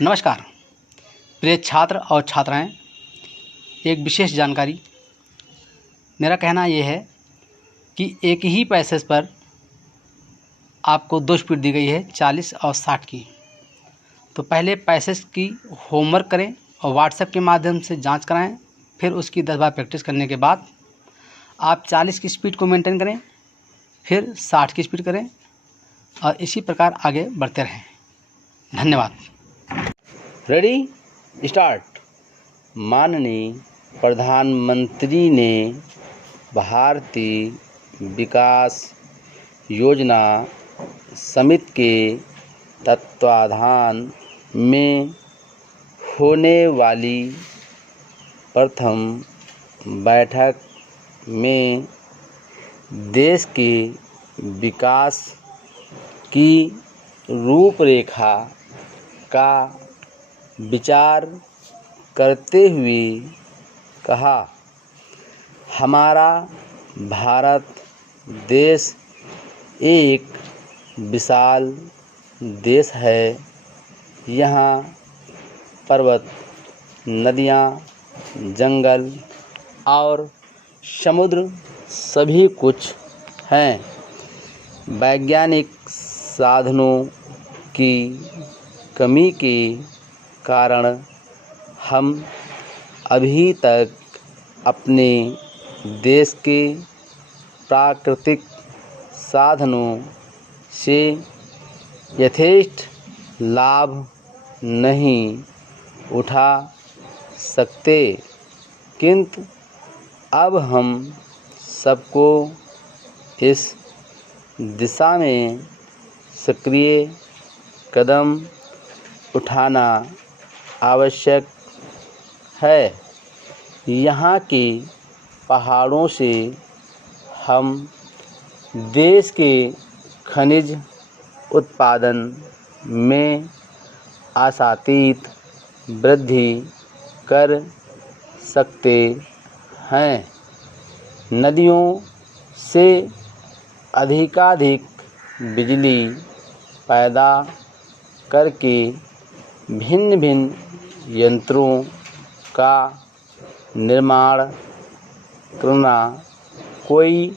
नमस्कार प्रिय छात्र और छात्राएं, एक विशेष जानकारी। मेरा कहना यह है कि एक ही पैसेज पर आपको 2 स्पीड दी गई है, 40 और 60 की। तो पहले पैसेज की होमवर्क करें और व्हाट्सएप के माध्यम से जांच कराएं। फिर उसकी 10 बार प्रैक्टिस करने के बाद आप 40 की स्पीड को मेंटेन करें, फिर 60 की स्पीड करें और इसी प्रकार आगे बढ़ते रहें। धन्यवाद। Ready, start. माननीय प्रधानमंत्री ने भारतीय विकास योजना समिति के तत्वाधान में होने वाली प्रथम बैठक में देश के विकास की रूपरेखा का विचार करते हुए कहा, हमारा भारत देश एक विशाल देश है। यहाँ पर्वत, नदियाँ, जंगल और समुद्र सभी कुछ हैं। वैज्ञानिक साधनों की कमी के कारण हम अभी तक अपने देश के प्राकृतिक साधनों से यथेष्ट लाभ नहीं उठा सकते, किंतु अब हम सबको इस दिशा में सक्रिय कदम उठाना आवश्यक है। यहाँ के पहाड़ों से हम देश के खनिज उत्पादन में आशातीत वृद्धि कर सकते हैं। नदियों से अधिकाधिक बिजली पैदा करके भिन्न भिन्न यंत्रों का निर्माण करना कोई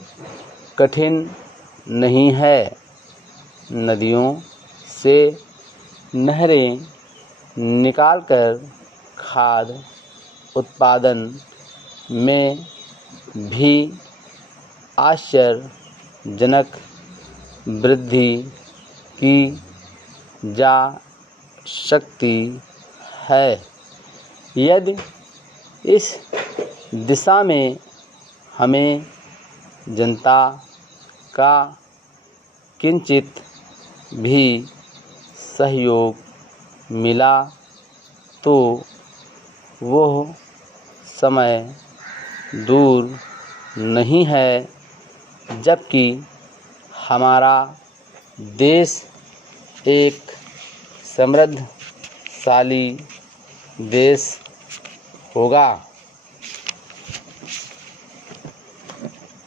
कठिन नहीं है। नदियों से नहरें निकालकर खाद उत्पादन में भी आश्चर्यजनक वृद्धि की जा सकती है। यदि इस दिशा में हमें जनता का किंचित भी सहयोग मिला तो वह समय दूर नहीं है जबकि हमारा देश एक समृद्धशाली देश होगा।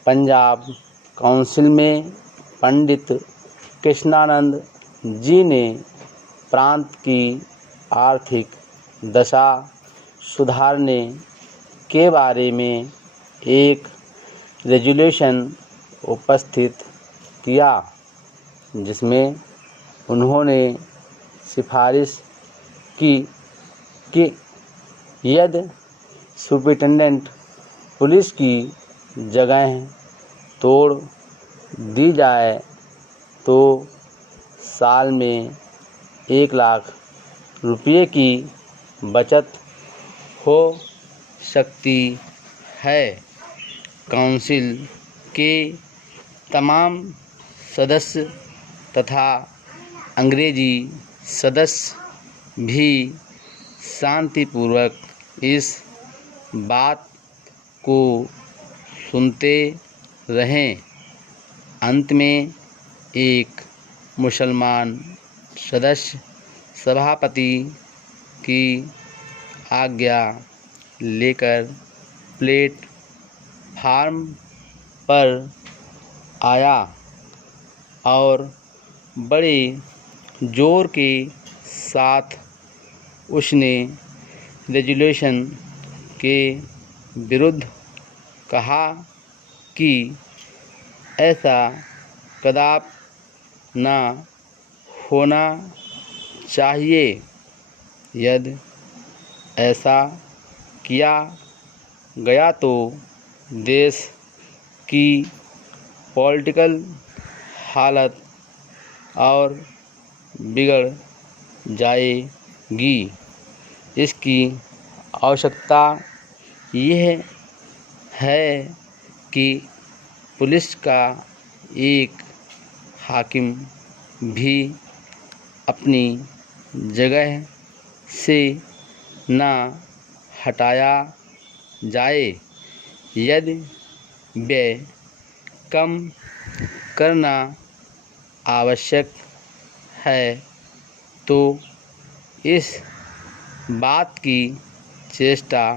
पंजाब काउंसिल में पंडित कृष्णानंद जी ने प्रांत की आर्थिक दशा सुधारने के बारे में एक रेजोल्यूशन उपस्थित किया, जिसमें उन्होंने सिफारिश की कि यदि सुपरिटेंडेंट पुलिस की जगह तोड़ दी जाए तो साल में 1 लाख रुपये की बचत हो सकती है। काउंसिल के तमाम सदस्य तथा अंग्रेजी सदस्य भी शांतिपूर्वक इस बात को सुनते रहे। अंत में एक मुसलमान सदस्य सभापति की आज्ञा लेकर प्लेटफार्म पर आया और बड़े जोर के साथ उसने रेजुलेशन के विरुद्ध कहा कि ऐसा कदापि न होना चाहिए। यदि ऐसा किया गया तो देश की पॉलिटिकल हालत और बिगड़ जाएगी। इसकी आवश्यकता यह है कि पुलिस का एक हाकिम भी अपनी जगह से न हटाया जाए। यदि वे कम करना आवश्यक है तो इस बात की चेष्टा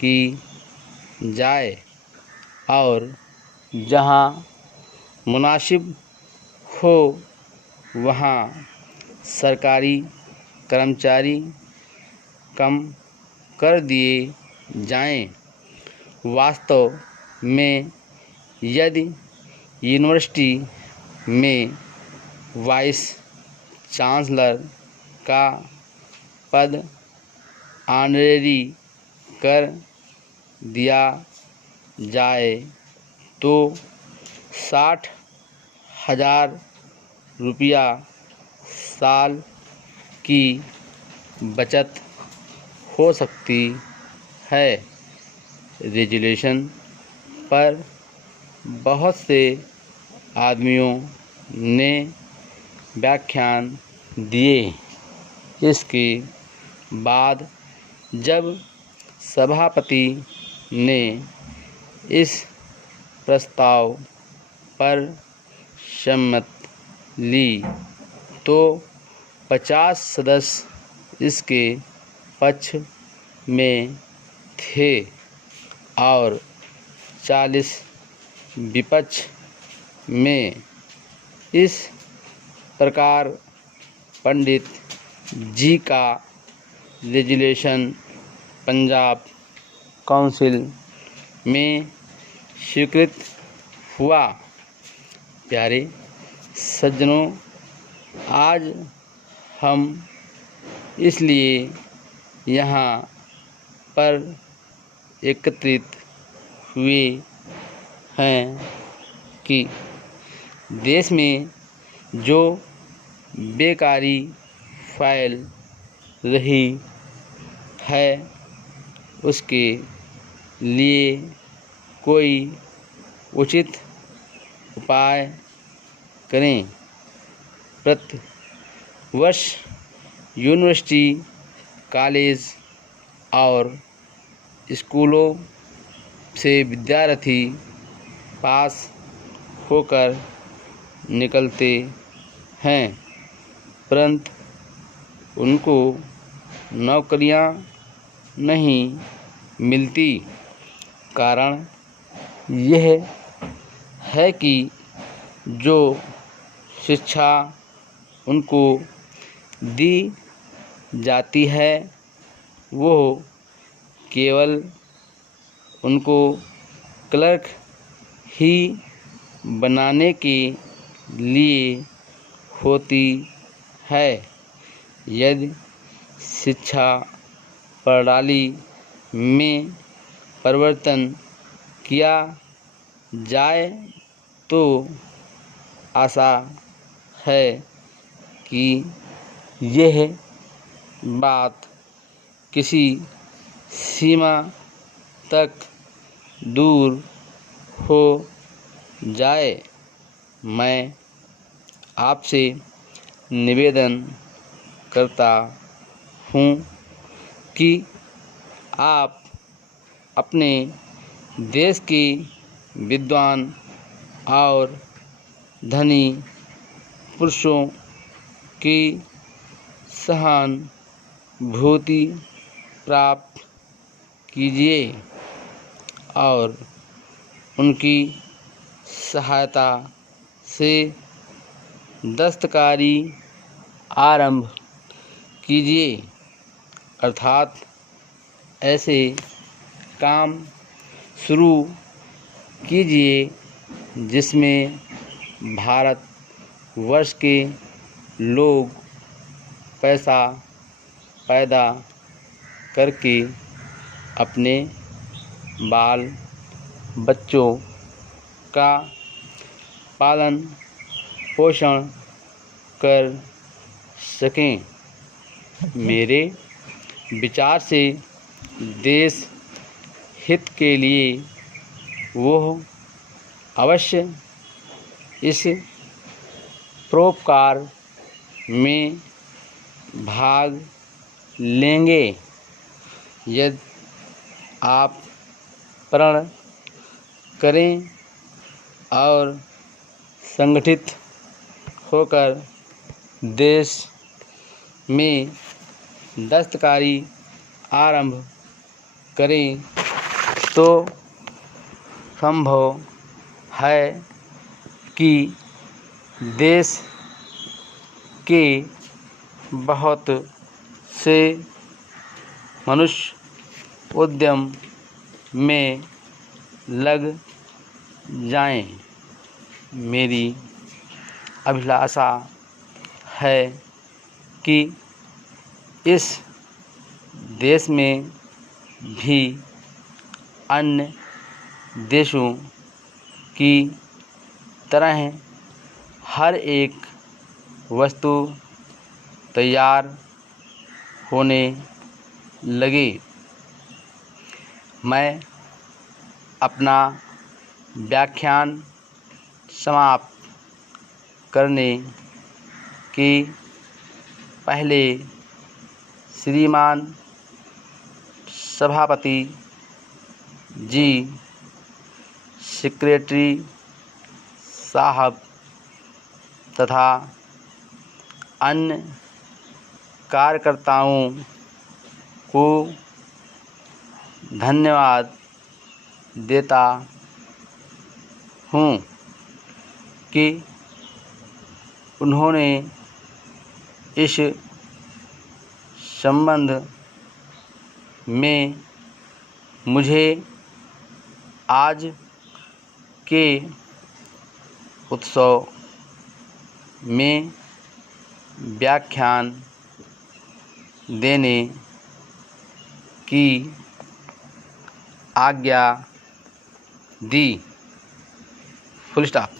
की जाए और जहां मुनासिब हो वहां सरकारी कर्मचारी कम कर दिए जाएं। वास्तव में यदि यूनिवर्सिटी में वाइस चांसलर का पद ऑनरेरी कर दिया जाए तो 60,000 रुपया साल की बचत हो सकती है। रेजुलेशन पर बहुत से आदमियों ने व्याख्यान दिए। इसके बाद जब सभापति ने इस प्रस्ताव पर सहमति ली तो 50 सदस्य इसके पक्ष में थे और 40 विपक्ष में। इस प्रकार पंडित जी का रेजुलेशन पंजाब काउंसिल में स्वीकृत हुआ। प्यारे सज्जनों, आज हम इसलिए यहाँ पर एकत्रित हुए हैं कि देश में जो बेकारी फैल रही है उसके लिए कोई उचित उपाय करें। प्रति वर्ष यूनिवर्सिटी, कॉलेज और स्कूलों से विद्यार्थी पास होकर निकलते हैं परंतु उनको नौकरियां नहीं मिलती। कारण यह है कि जो शिक्षा उनको दी जाती है वो केवल उनको क्लर्क ही बनाने के लिए होती है। यदि शिक्षा प्रणाली में परिवर्तन किया जाए तो आशा है कि यह बात किसी सीमा तक दूर हो जाए। मैं आपसे निवेदन करता हूँ कि आप अपने देश के विद्वान और धनी पुरुषों की सहानुभूति प्राप्त कीजिए और उनकी सहायता से दस्तकारी आरंभ कीजिए। अर्थात ऐसे काम शुरू कीजिए जिसमें भारत वर्ष के लोग पैसा पैदा करके अपने बाल बच्चों का पालन पोषण कर सकें। मेरे विचार से देश हित के लिए वह अवश्य इस परोपकार में भाग लेंगे यदि आप प्रण करें और संगठित होकर देश में दस्तकारी आरंभ करें तो संभव है कि देश के बहुत से मनुष्य उद्यम में लग जाएं। मेरी अभिलाषा है कि इस देश में भी अन्य देशों की तरह हर एक वस्तु तैयार होने लगे। मैं अपना व्याख्यान समाप्त करने के पहले श्रीमान सभापति जी, सेक्रेटरी साहब तथा अन्य कार्यकर्ताओं को धन्यवाद देता हूँ कि उन्होंने इस संबंध में मुझे आज के उत्सव में व्याख्यान देने की आज्ञा दी। Full stop.